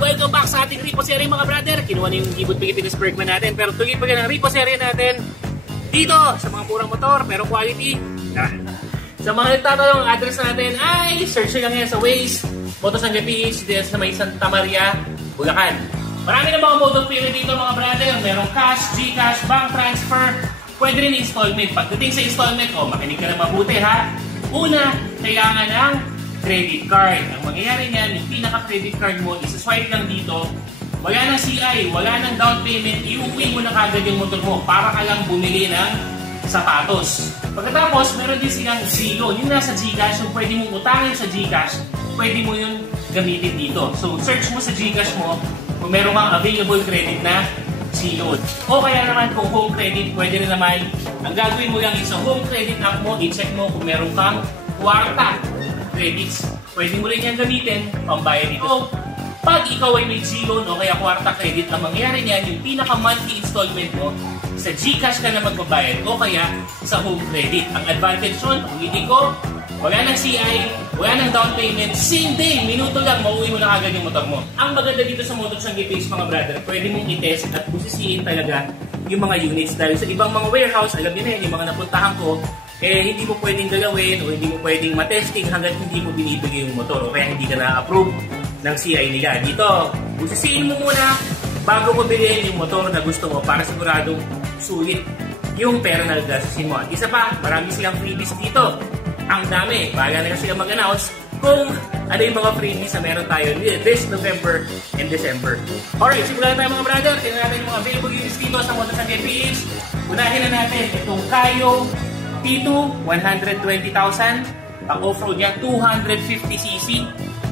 Welcome back sa ating repo series mga brother. Kinuha na yung gibot bigitin ng Bergman natin. Pero tuloy pa ng repo series natin dito sa mga murang motor pero quality. Sa mga nagtatanong, address natin ay search lang yan sa Waze. Motosangga PH dito sa may Santa Maria, Bulacan. Marami na mga mode of payment dito mga brother. Merong cash, Gcash, bank transfer, pwede rin installment. Pagdating sa installment, makinig ka na mabuti ha. Una, kailangan ng credit card. Ang mangyayari niyan, yung pinaka-credit card mo, isa-swipe lang dito. Wala nang CI, wala nang down payment, iuwi mo na kagad yung motor mo para ka lang bumili ng sapatos. Pagkatapos, meron din silang Zilo. Yung nasa Gcash, yung pwede mong utangin sa Gcash, pwede mo yun gamitin dito. So, search mo sa Gcash mo kung meron kang available credit na Zilo. O kaya naman kung home credit, pwede rin naman. Ang gagawin mo lang sa home credit app mo, i-check mo kung meron kang kwarta credits. Pwede mo rin yan gamitin, pambayad dito. Pag ikaw ay may Zilo o kaya kwarta credit, ang mangyayari niyan, yung pinaka-monthly installment mo, sa Gcash ka na magbabayad o kaya sa home credit. Ang advantage nun, kung hindi ko, wala nang CI, wala nang down payment, same day, minuto lang, mauwi mo na agad yung motor mo. Ang maganda dito sa Motosangga page mga brother, pwede mong i-test at busisiin talaga yung mga units. Dahil sa ibang mga warehouse, alam niyo na yan, yung mga napuntahan ko, hindi mo pwedeng galawin o hindi mo pwedeng matesting hanggat hindi mo binibigay yung motor o kaya hindi ka na-approve ng CI nila. Dito, busisiin mo muna bago mo bilhin yung motor na gusto mo para siguradong sulit yung pera na gastusin mo. At isa pa, marami silang freebies dito. Ang dami. Bahala na sila mag-announce kung ano yung mga freebies na meron tayo this November and December. Alright, simulan tayo mga brother. Tingnan natin yung mga available units dito sa Motosangga PH. Unahin na natin itong Kayo P2, 120,000. Ang off-road niya, 250cc.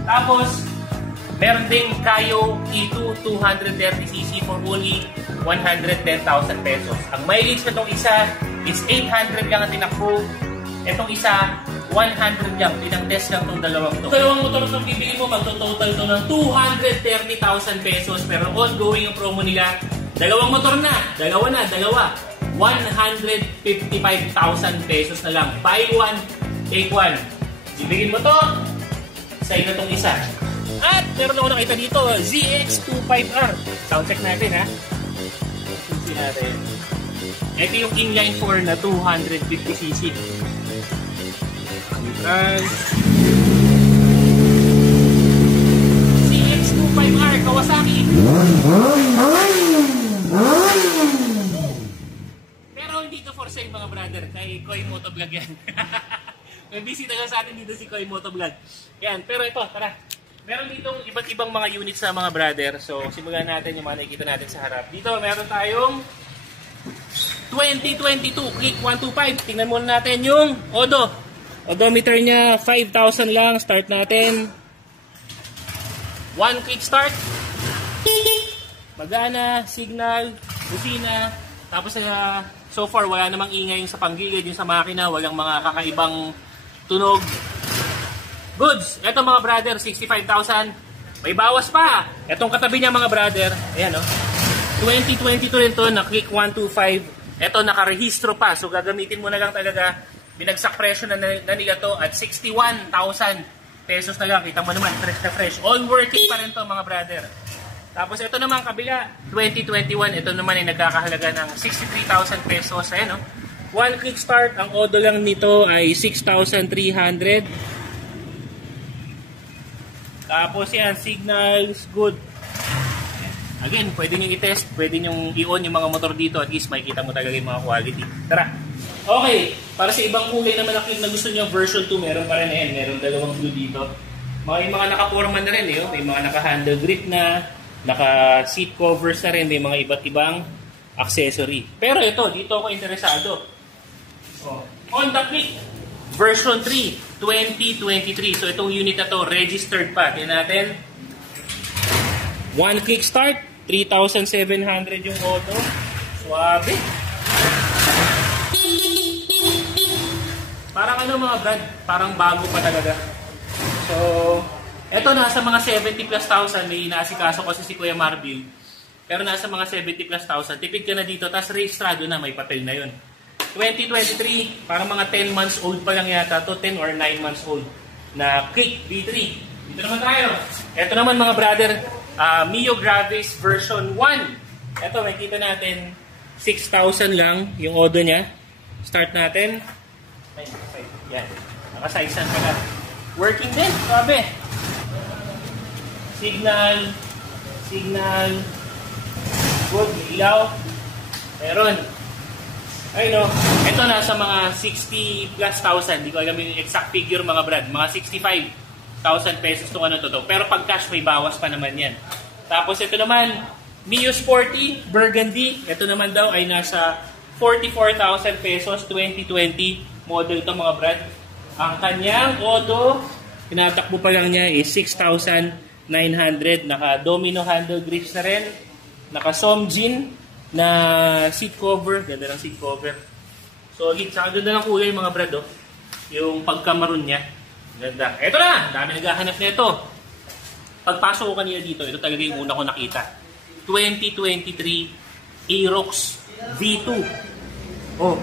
Tapos, meron ding Kayo E2, 230cc for only 110,000 pesos. Ang mileage na itong isa is 800 lang ang tinakbo. Itong isa, 100 lang. Pinang-test lang itong dalawang ito. Dalawang motor itong bibili mo, magto-total ito ng 230,000 pesos. Pero ongoing yung promo nila. Dalawang motor na. Dalawa. 155,000 pesos na lang. Buy one, take one. Bibigin mo to, sa'yo na itong isa. At meron ako nakita dito, ZX25R. Soundcheck natin ha. Susi natin. Ito yung inline 4 na 250cc. ZX25R Kawasaki. Pero hindi to for sale mga brother. Kay Koy Motovlog yan. May bisita lang sa atin dito si Koy Motovlog. Yan, pero ito, tara. Meron ditong iba't ibang mga units sa mga brother. So, simulan natin yung mga nakikita natin sa harap. Dito, meron tayong 2022 Click 125. Tingnan muna natin yung odometer niya, 5,000 lang. Start natin. One click start. Magana, signal, busina. Tapos, so far, wala namang ingay yung sa panggilid, yung sa makina. Walang mga kakaibang tunog. Goods. Ito mga brother, 65,000. May bawas pa. Itong katabi niya mga brother, ayan o. 2022 rin to na Click 125. Ito nakarehistro pa. So gagamitin mo na lang talaga. Binagsak presyo na nila to at 61,000 pesos na lang. Kita mo naman, fresh na fresh. All working pa rin to mga brother. Tapos ito naman kabila, 2021. Ito naman ay nagkakahalaga ng 63,000 pesos. Ayan o. One click start. Ang odo lang nito ay 6,300. Tapos yan, signals, good. Again, pwede nyo i-test, pwede nyo i-on yung mga motor dito. At least makikita mo talaga yung mga quality. Tara! Okay, para sa ibang kulay na malaki na gusto nyo, version 2, meron pa rin yan. Meron dalawang blue dito. May mga naka-forman na rin eh. May mga naka-handle grip na, naka-seat covers na rin. May mga iba't ibang accessory. Pero ito, dito ako interesado. Honda Click version 3. 2023. So itong unit na to registered pa. Tingnan natin. One click start, 3,700 yung auto. Suabe. Parang ano mga brand, parang bago pa talaga. So, eto nasa mga 70 plus thousand. May inaasikaso kasi si Kuya Marvin. Pero nasa mga 70 plus thousand. Tipid ka na dito, tapos registrado na, may papel na yun. 2023, parang mga 10 months old pa lang yata to, 10 or 9 months old na Click V3. Dito naman tayo. Ito naman mga brother, Mio Gravis version 1. Ito, makikita natin 6,000 lang yung odo niya. Start natin. Yan. Nakasaisan pala. Working din. Grabe. Signal. Good. Ilaw. Meron. Ay no. Ito nasa mga 60 plus thousand. Hindi ko alam yung exact figure mga brad. Mga 65,000 pesos itong ano to. Pero pag cash may bawas pa naman yan. Tapos ito naman, Mio Sporty Burgundy. Ito naman daw ay nasa 44,000 pesos. 2020 model ito mga brad. Ang kanyang auto, tinatakbo pa lang niya is 6,900. Naka domino handle grips na rin. Naka Somjin na seat cover. Ganda ng seat cover. Solid. Saka ganda ng kulay mga brad. Oh. Yung pagkamaroon niya. Ganda. Ito na. Dami naghahanap na ito. Pagpasok ko kanina dito, ito talaga yung una ko nakita. 2023 Aerox V2. Oh.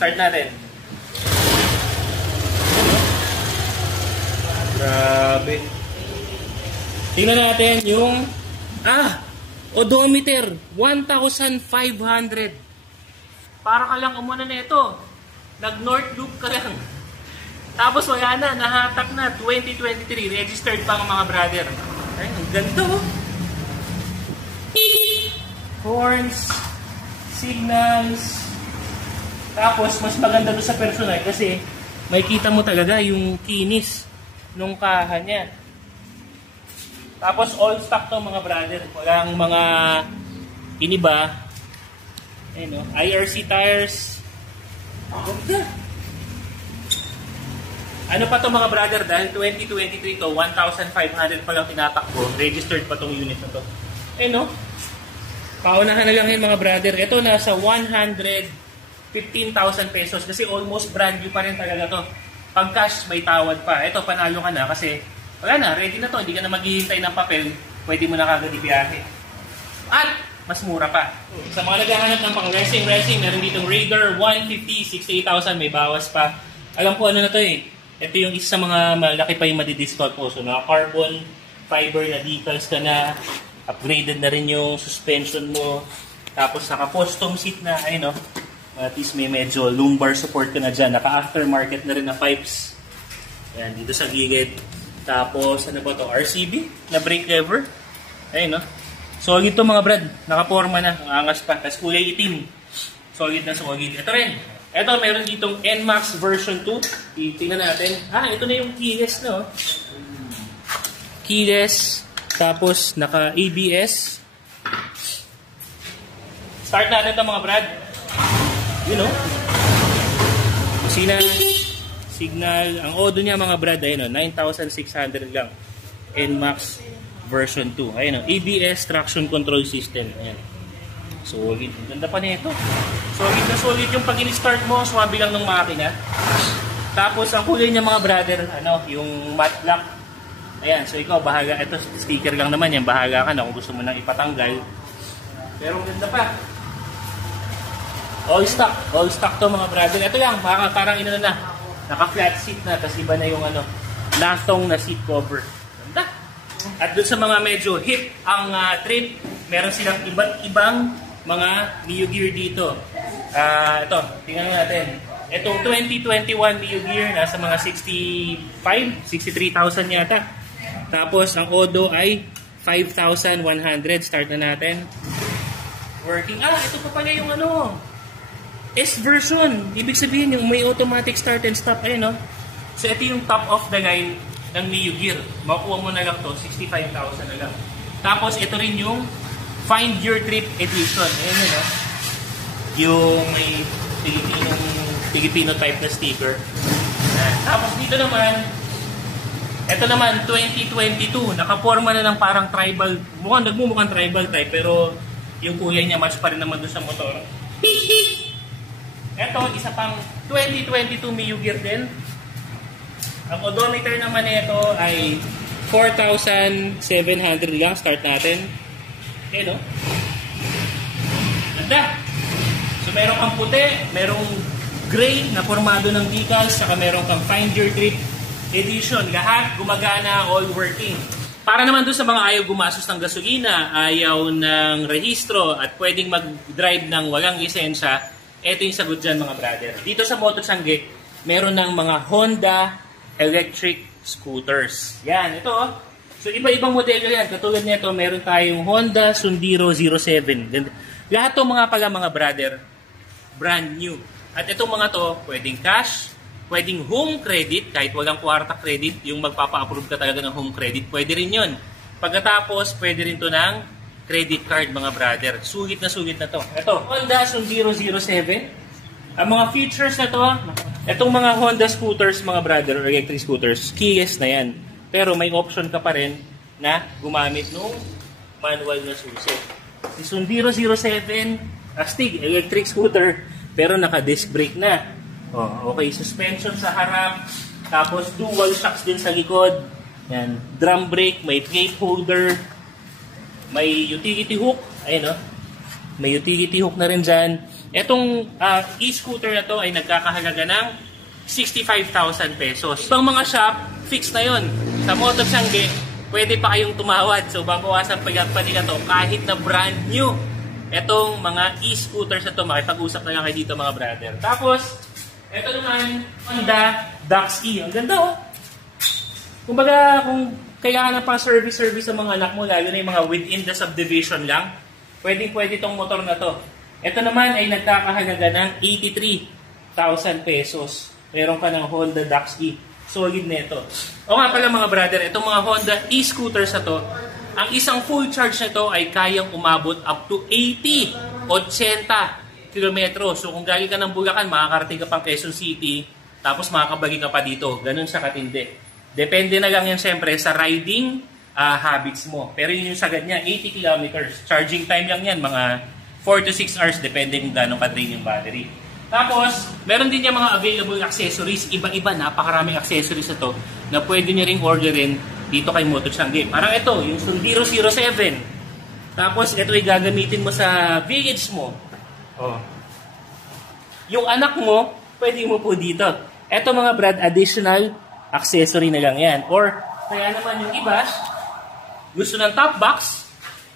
Start natin. Grabe. Tingnan natin yung odometer 1,500. Para ka lang umuna na ito. Nag north loop ka lang. Tapos wala na, nahatak na 2023. Registered pa ng mga brother. Ay, ang ganda oh. Horns, signals. Tapos mas maganda doon sa personal kasi makikita mo talaga yung kinis nung kaha niya. Tapos all stock to mga brother. Walang mga iniba. Ayun, no? IRC tires. Ano pa to mga brother? Dahil 2023 to, 1,500 pa lang tinatakbo. Registered pa tong unit na to. Ayun, no? Paunahan na lang yun mga brother. Ito nasa 115,000 pesos kasi almost brand new pa rin talaga to. Pag cash may tawad pa. Ito panalo ka na kasi wala na, ready na to. Hindi ka na maghihintay ng papel. Pwede mo na kagad ibiyahe. At mas mura pa. Sa mga naghahanap ng pang racing, meron ditong Raider 150, 68,000. May bawas pa. Alam ko ano na to eh. Ito yung isa sa mga malaki pa yung madidiscount po. So na carbon fiber na decals ka na. Upgraded na rin yung suspension mo. Tapos naka-custom seat na. Ayun no. At least may medyo lumbar support ka na dyan. Naka-aftermarket na rin na pipes. Ayan, dito sa gilid. Tapos, ano ba to? RCB na brake lever. Ayun, no? Solid to mga brad. Nakaporma na. Ang angas pa. Tapos kulay itim. Solid na solid. Ito rin. Ito, meron ditong NMAX version 2. Tingnan natin. Ito na yung keyless, no? Keyless. Tapos, naka-ABS. Start natin ito mga brad. You know? Kusina. Signal. Ang odo niya mga brad, ayun o, 9,600 lang. NMAX version 2. Ayun o, ABS traction control system. Ayan. Solid. Ang ganda pa nito. Solid na solid yung pag in-start mo, swabe lang ng makina. Tapos ang kulay niya mga brother, yung matte black. Ayan, so ikaw bahaga. Ito sticker lang naman yan. Bahaga ka na kung gusto mo nang ipatanggal. Pero ang ganda pa. All stock to mga brother. Ito lang, parang ino na. Naka-flat seat na, tapos iba na yung latong na seat cover. Ganda. At doon sa mga medyo hip ang trip, meron silang iba't ibang mga Mio Gear dito. Ito, tingnan natin. Itong 2021 Mio Gear, nasa mga 63,000 yata. Tapos, ang Odo ay 5,100. Start na natin. Working. Ito pa pala yung S version. Ibig sabihin yung may automatic start and stop. Ayun, no? So, ito yung top of the line ng Mio Gear. Makuha mo na lang to 65,000 na lang. Tapos, ito rin yung Find Your Trip Edition. Ayun, no? Yung may Filipino type na sticker. Tapos, dito naman, ito naman, 2022. Nakaporma na ng parang tribal. Nagmumukhang tribal type. Pero, yung kulay niya, match pa rin naman doon sa motor. Ito, isa pang 2022 Mio Gear din. Ang odometer naman nito ay 4,700 lang. Start natin. Okay, no? Ganda. So, meron kang puti, merong gray na formado ng decals, saka meron kang Find Your Trip Edition. Lahat gumagana, all working. Para naman doon sa mga ayaw gumastos ng gasolina, ayaw ng rehistro at pwedeng mag-drive ng walang lisensya, ito yung sagot dyan mga brother. Dito sa Moto Tiangge, meron ng mga Honda electric scooters. Yan, ito oh. So iba-ibang modelo yan. Katulad nito, meron tayong Honda Sundiro 07. Lahat ng mga brother, brand new. At itong mga to, pwedeng cash, pwedeng home credit, kahit walang kwarta credit, yung magpapa-approve ka talaga ng home credit, pwede rin yun. Pagkatapos, pwede rin to ng credit card mga brother. Sugit na to. Ito, Honda Sundiro 07. Ang mga features na to, itong mga Honda scooters mga brother, or electric scooters, keyless na yan. Pero may option ka pa rin na gumamit ng manual na susi. Si Sundiro 07, astig, electric scooter, pero naka-disc brake na. Oh, okay, suspension sa harap, tapos dual shocks din sa likod. Yan, drum brake, may plate holder, may utility hook. Ayun oh. May utility hook na rin dyan. Etong e-scooter na to ay nagkakahalaga ng 65,000 pesos. Pang mga shop, fix na yon. Sa Moto Tiangge, pwede pa kayong tumawad. So, babawasan pa nila to kahit na brand new. Etong mga e-scooters na to, makipag-usap na lang kayo dito mga brother. Tapos, ito naman, Honda Duxkey. Ang ganda oh. Kumbaga, kung kailangan na pang service sa mga anak mo, lalo na yung mga within the subdivision lang, pwede itong motor na to. Ito naman ay nagkakahalaga ng 83,000 pesos. Meron ka ng Honda Duxkey. Solid nito. O nga pala mga brother, itong mga Honda e-scooters na to, ang isang full charge na to ay kayang umabot up to 80 kilometro. So kung galing ka ng Bulacan, makakarating ka pang Quezon City, tapos makakabagi ka pa dito. Ganun siya katindi. Depende na lang yan siyempre sa riding habits mo. Pero yun yung sagad niya, 80 kilometers. Charging time lang yan, mga 4 to 6 hours, depende kung gano'ng ka-drain yung battery. Tapos, meron din yung mga available accessories. Iba-iba, napakaraming accessories na to na pwede nyo ring orderin dito kay Moto Tiangge. Parang ito, yung Sundiro 07. Tapos, ito ay gagamitin mo sa village mo. Oh. Yung anak mo, pwede mo po dito. Ito mga brad, additional accessory na lang yan. Or, kaya naman yung iba, gusto ng top box,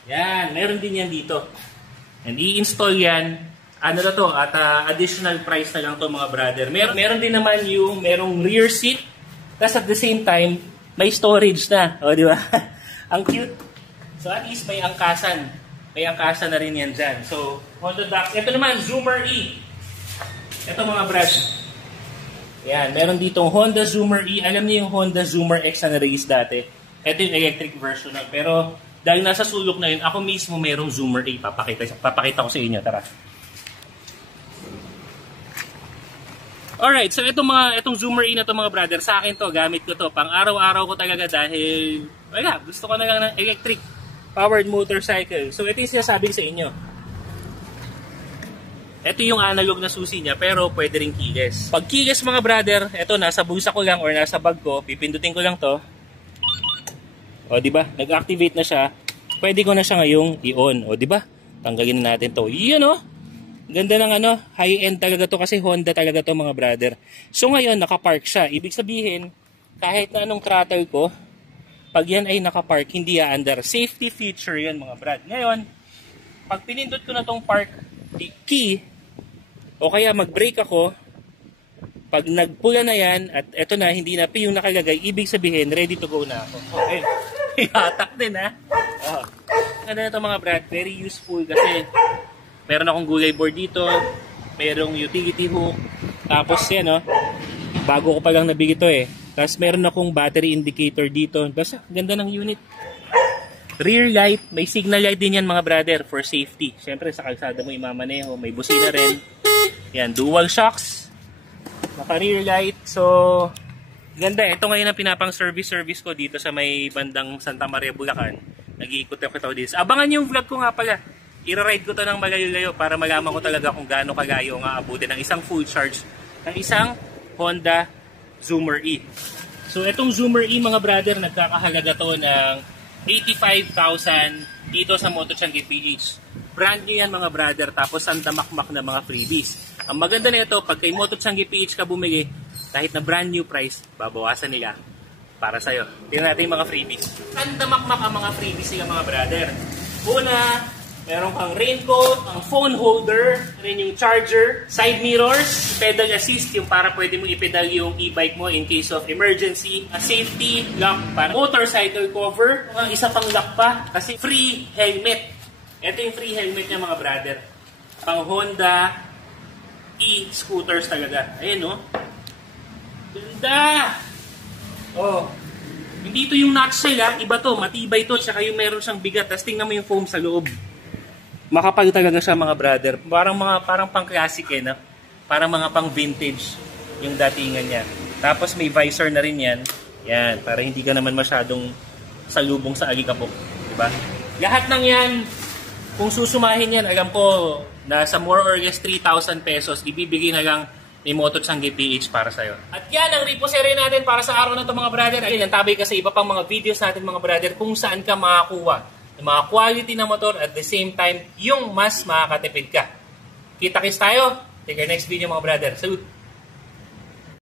yan, meron din yan dito. And i-install yan, ano na to, at additional price na lang to mga brother. Meron din naman yung merong rear seat, tapos at the same time, may storage na. O, di ba? Ang cute. So, at least may angkasan. May angkasan na rin yan dyan. So, Honda Ducks. Ito naman, Zoomer E. Ito mga brad. Yan, meron ditong Honda Zoomer E. Alam niyo yung Honda Zoomer X na na-release dati. Ito yung electric version na. Pero, dahil nasa sulok na yun, ako mismo merong Zoomer E. Papakita ko sa inyo. Tara. Alright, so itong Zoomer E na to mga brother, sa akin to, gamit ko to. Pang araw-araw ko talaga dahil, wala, gusto ko na lang ng electric powered motorcycle. So ito yung sinasabi sa inyo. Ito yung analog na susi niya, pero pwede rin keyless. Pag keyless mga brother, ito nasa bulsa ko lang or nasa bag ko, pipindutin ko lang to. O di ba? Nag-activate na siya. Pwede ko na siya ngayong i-on. O di ba? Tanggalin na natin to. Yan o. Ganda ng high-end talaga to kasi Honda talaga to mga brother. So ngayon, nakapark siya. Ibig sabihin, kahit na anong throttle ko, pag yan ay nakapark, hindi aandar. Safety feature yan mga brad. Ngayon, pag pinindot ko na tong park key, o kaya mag-brake ako, pag nagpula na yan, at eto na, hindi na yung nakalagay, ibig sabihin, ready to go na ako. Okay. Hatak din ha. Oh. Ganda na ito mga brad. Very useful kasi meron akong gulay board dito, merong utility hook, tapos yan bago ko pa lang nabili ito Tapos meron akong battery indicator dito. Basta, ganda ng unit. Rear light, may signal light din yan mga brother for safety. Siyempre sa kalsada mo imamaneho, may busina rin. Yan, dual shocks, naka rear light. So, ganda. Ito ngayon ang pinapang service ko dito sa may bandang Santa Maria, Bulacan. Nag-iikot ako dito. Abangan yung vlog ko nga pala. I-ride ko to ng malayo-layo para malaman ko talaga kung gaano kalayo nga abutin ng isang full charge ng isang Honda Zoomer E. So itong Zoomer E mga brother, nagkakahalaga to ng 85,000 dito sa Moto Tiangge PH. Brand new yan mga brother, tapos ang damakmak na mga freebies. Ang maganda na ito, pag kay Moto Tiangge PH ka bumili, kahit na brand new price, babawasan nila para sa'yo. Tingnan natin yung mga freebies. Tandamakmak ang mga freebies niya mga brother. Una, meron kang raincoat, ang phone holder, rin yung charger, side mirrors, pedal assist, yung para pwede mo ipedal yung e-bike mo in case of emergency, a safety lock, para motorcycle cover, ang isa pang lock pa, kasi free helmet. Ito yung free helmet niya mga brother. Pang Honda e-scooters talaga. Ayan o. Ganda! Oh. Hindi ito yung nutshell ha, iba to, matibay to, tsaka yung meron siyang bigat, tapos tingnan mo yung foam sa loob. Makapal talaga siya mga brother. Parang pang classic na. Parang mga pang vintage yung datingan niya. Tapos may visor na rin yan. Yan, para hindi ka naman masyadong salubong sa alikabok, di ba? Lahat ng yan, kung susumahin yan, alam ko nasa more or less 3,000 pesos, ibibigay na lang ni Motochanggi PH para sa'yo. At yan ang repo series natin para sa araw na ito mga brother. Ayun, tabay ka sa iba pang mga videos natin mga brother kung saan ka makakuha ng mga quality na motor at the same time yung mas makakatipid ka. Kita-kits tayo. Take our next video mga brother. Salute!